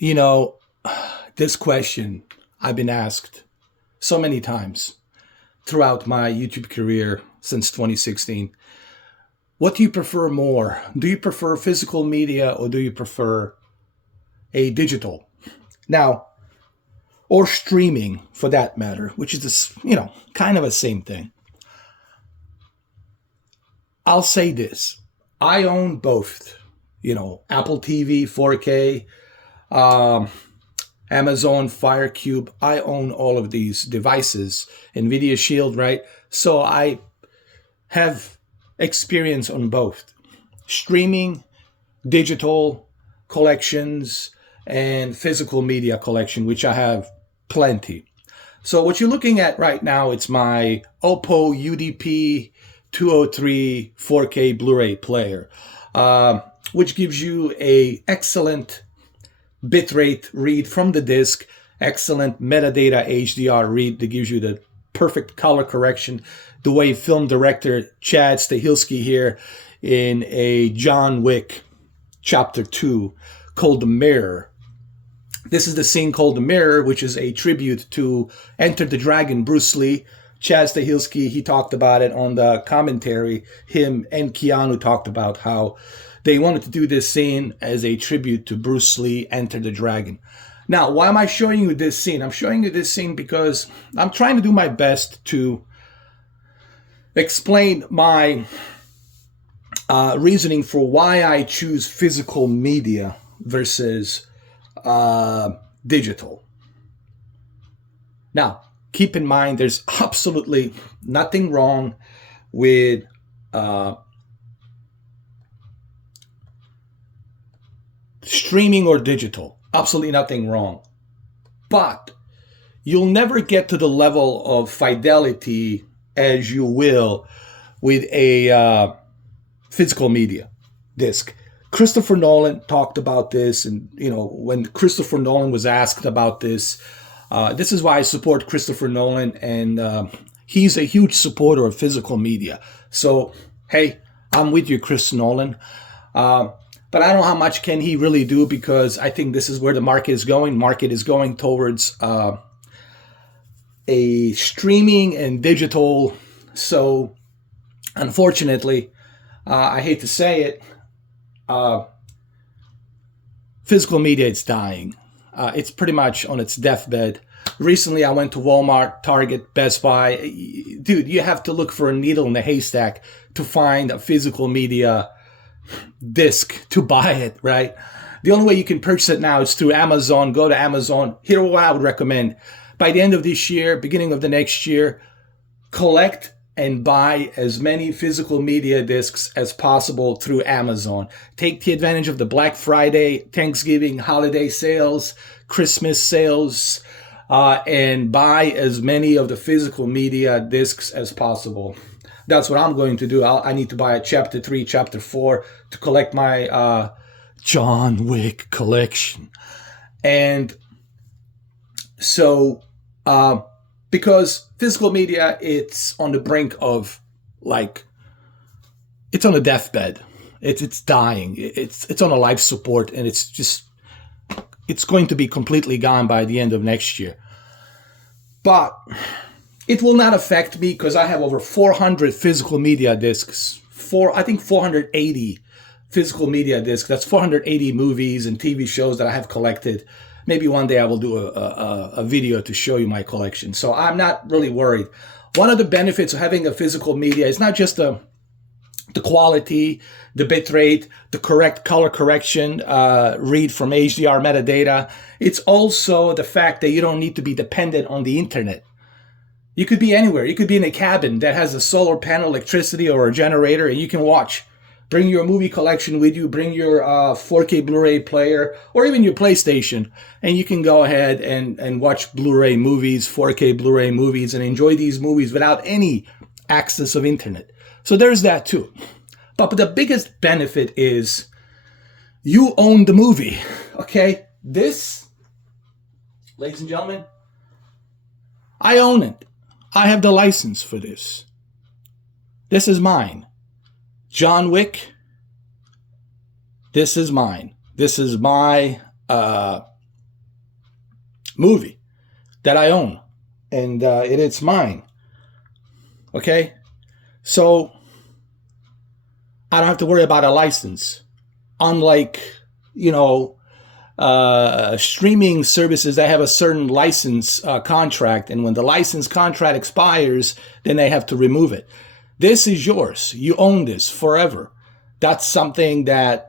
You know, this question I've been asked so many times throughout my YouTube career since 2016. What do you prefer more? Do you prefer physical media or do you prefer a digital? Now, or streaming for that matter, which is this, kind of the same thing. I'll say this. I own both, Apple TV 4K, um, Amazon Fire Cube. I own all of these devices, NVIDIA Shield, right? So I have experience on both streaming, digital collections, and physical media collection, which I have plenty. So what you're looking at right now, it's my Oppo UDP 203 4K Blu-ray player, which gives you a excellent bitrate read from the disc, excellent metadata HDR read that gives you the perfect color correction, the way film director Chad Stahelski here in a John Wick Chapter 2 called The Mirror. This is the scene called The Mirror, which is a tribute to Enter the Dragon Bruce Lee. Chad Stahelski, he talked about it on the commentary. Him and Keanu talked about how they wanted to do this scene as a tribute to Bruce Lee, Enter the Dragon. Now, why am I showing you this scene? I'm showing you this scene because I'm trying to do my best to explain my reasoning for why I choose physical media versus digital. Now, keep in mind, there's absolutely nothing wrong with streaming or digital. Absolutely nothing wrong. But you'll never get to the level of fidelity as you will with a physical media disc. Christopher Nolan talked about this, and when Christopher Nolan was asked about this, this is why I support Christopher Nolan, and he's a huge supporter of physical media. So, hey, I'm with you, Chris Nolan. But I don't know how much can he really do, because I think this is where the market is going. Market is going towards a streaming and digital. So, unfortunately, I hate to say it, physical media, it's dying. It's pretty much on its deathbed. Recently, I went to Walmart, Target, Best Buy. Dude, you have to look for a needle in the haystack to find a physical media disc to buy it, right? The only way you can purchase it now is through Amazon. Go to Amazon. Here what I would recommend. By the end of this year, beginning of the next year, collect and buy as many physical media discs as possible through Amazon. Take the advantage of the Black Friday, Thanksgiving, holiday sales, Christmas sales, and buy as many of the physical media discs as possible. That's what I'm going to do. I need to buy a Chapter 3, Chapter 4 to collect my John Wick collection. And so, because physical media, it's on the brink of, it's on a deathbed. It's dying. It's on a life support, and it's going to be completely gone by the end of next year. But it will not affect me because I have over 400 physical media discs. I think 480 physical media discs. That's 480 movies and TV shows that I have collected. Maybe one day I will do a video to show you my collection. So I'm not really worried. One of the benefits of having a physical media is not just the quality, the bitrate, the correct color correction, read from HDR metadata. It's also the fact that you don't need to be dependent on the internet. You could be anywhere. You could be in a cabin that has a solar panel, electricity, or a generator, and you can watch. Bring your movie collection with you. Bring your 4K Blu-ray player, or even your PlayStation, and you can go ahead and watch Blu-ray movies, 4K Blu-ray movies, and enjoy these movies without any access of internet. So there's that too. But the biggest benefit is you own the movie, okay? This, ladies and gentlemen, I own it. I have the license for this. This is mine. John Wick, this is mine. This is my movie that I own, and it's mine. Okay, so I don't have to worry about a license, unlike you know streaming services that have a certain license contract, and when the license contract expires, then they have to remove it. This is yours. You own this forever. That's something that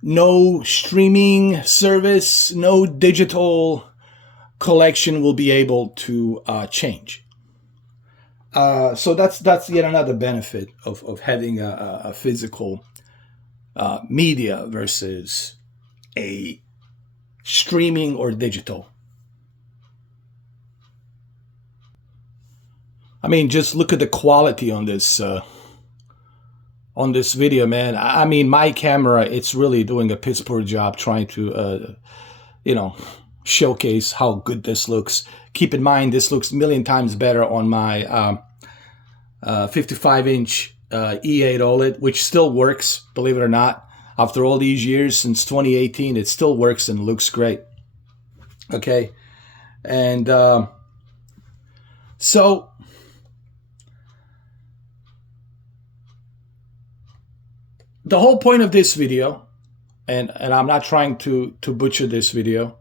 no streaming service, no digital collection will be able to change. So that's yet another benefit of having a physical media versus a streaming or digital. I mean, just look at the quality on this video, man. I mean, my camera, it's really doing a piss poor job trying to, showcase how good this looks. Keep in mind, this looks a million times better on my 55-inch E8 OLED, which still works, believe it or not. After all these years, since 2018, it still works and looks great. Okay, and so the whole point of this video, and I'm not trying to butcher this video,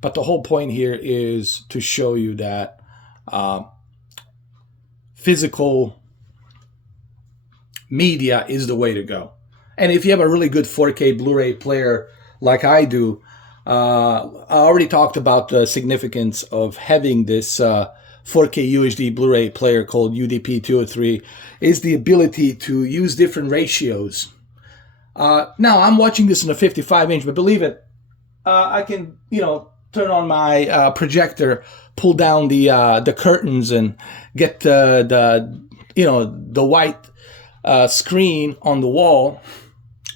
but the whole point here is to show you that physical media is the way to go. And if you have a really good 4K Blu-ray player like I do, I already talked about the significance of having this 4K UHD Blu-ray player called UDP-203, is the ability to use different ratios. Now, I'm watching this in a 55-inch, but believe it, I can, turn on my projector, pull down the curtains, and get the white screen on the wall,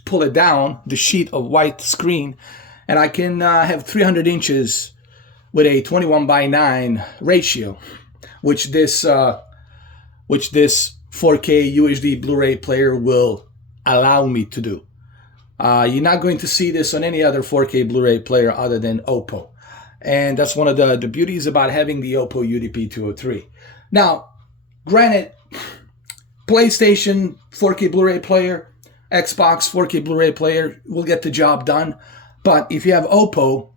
pull it down, the sheet of white screen, and I can have 300 inches with a 21:9 ratio, which this 4K UHD Blu-ray player will allow me to do. You're not going to see this on any other 4K Blu-ray player other than Oppo. And that's one of the beauties about having the Oppo UDP-203. Now, granted, PlayStation 4K Blu-ray player, Xbox 4K Blu-ray player will get the job done. But if you have Oppo,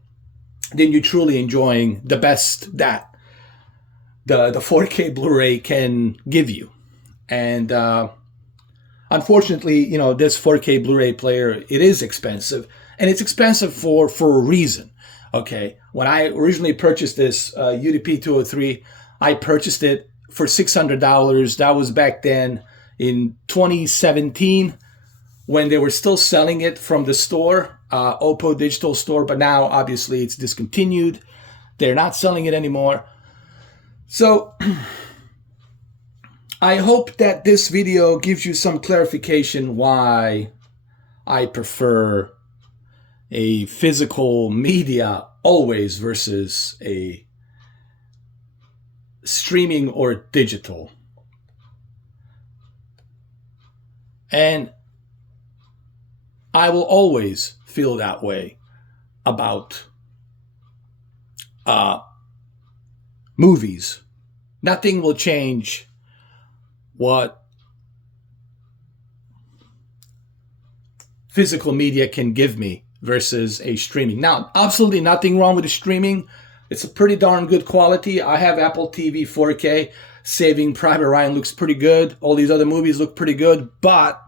then you're truly enjoying the best that the 4K Blu-ray can give you. And unfortunately, this 4K Blu-ray player, it is expensive. And it's expensive for a reason. Okay, when I originally purchased this UDP-203, I purchased it for $600. That was back then in 2017 when they were still selling it from the store, Oppo digital store, but now obviously it's discontinued. They're not selling it anymore. So I hope that this video gives you some clarification why I prefer a physical media always versus a streaming or digital. And I will always feel that way about movies. Nothing will change what physical media can give me versus a streaming. Now, absolutely nothing wrong with the streaming. It's a pretty darn good quality. I have Apple TV 4K. Saving Private Ryan looks pretty good. All these other movies look pretty good. But,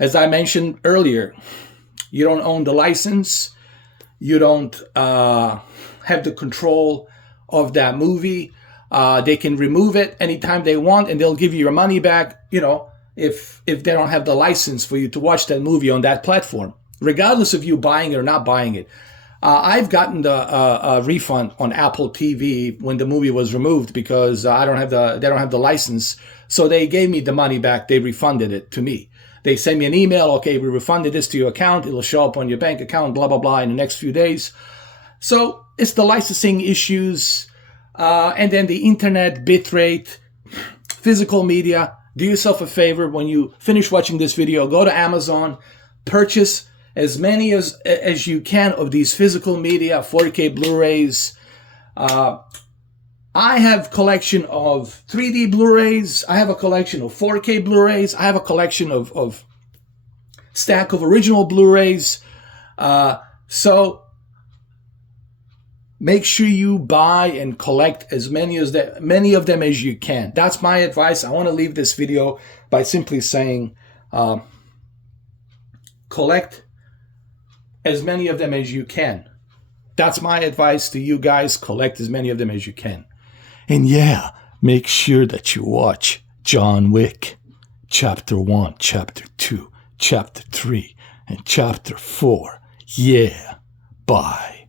as I mentioned earlier, you don't own the license. You don't have the control of that movie. They can remove it anytime they want, and they'll give you your money back, if they don't have the license for you to watch that movie on that platform, regardless of you buying it or not buying it. I've gotten the refund on Apple TV when the movie was removed because they don't have the license. So they gave me the money back. They refunded it to me. They sent me an email. Okay, we refunded this to your account. It'll show up on your bank account, blah, blah, blah, in the next few days. So it's the licensing issues, and then the internet bitrate, physical media. Do yourself a favor when you finish watching this video. Go to Amazon, purchase as many as you can of these physical media, 4K Blu-rays. I have collection of 3D Blu-rays. I have a collection of 4K Blu-rays. I have a collection of stack of original Blu-rays. So make sure you buy and collect as many of them as you can. That's my advice. I want to leave this video by simply saying, collect as many of them as you can. That's my advice to you guys. Collect as many of them as you can. And yeah, make sure that you watch John Wick, Chapter 1, Chapter 2, Chapter 3, and Chapter 4. Yeah, bye.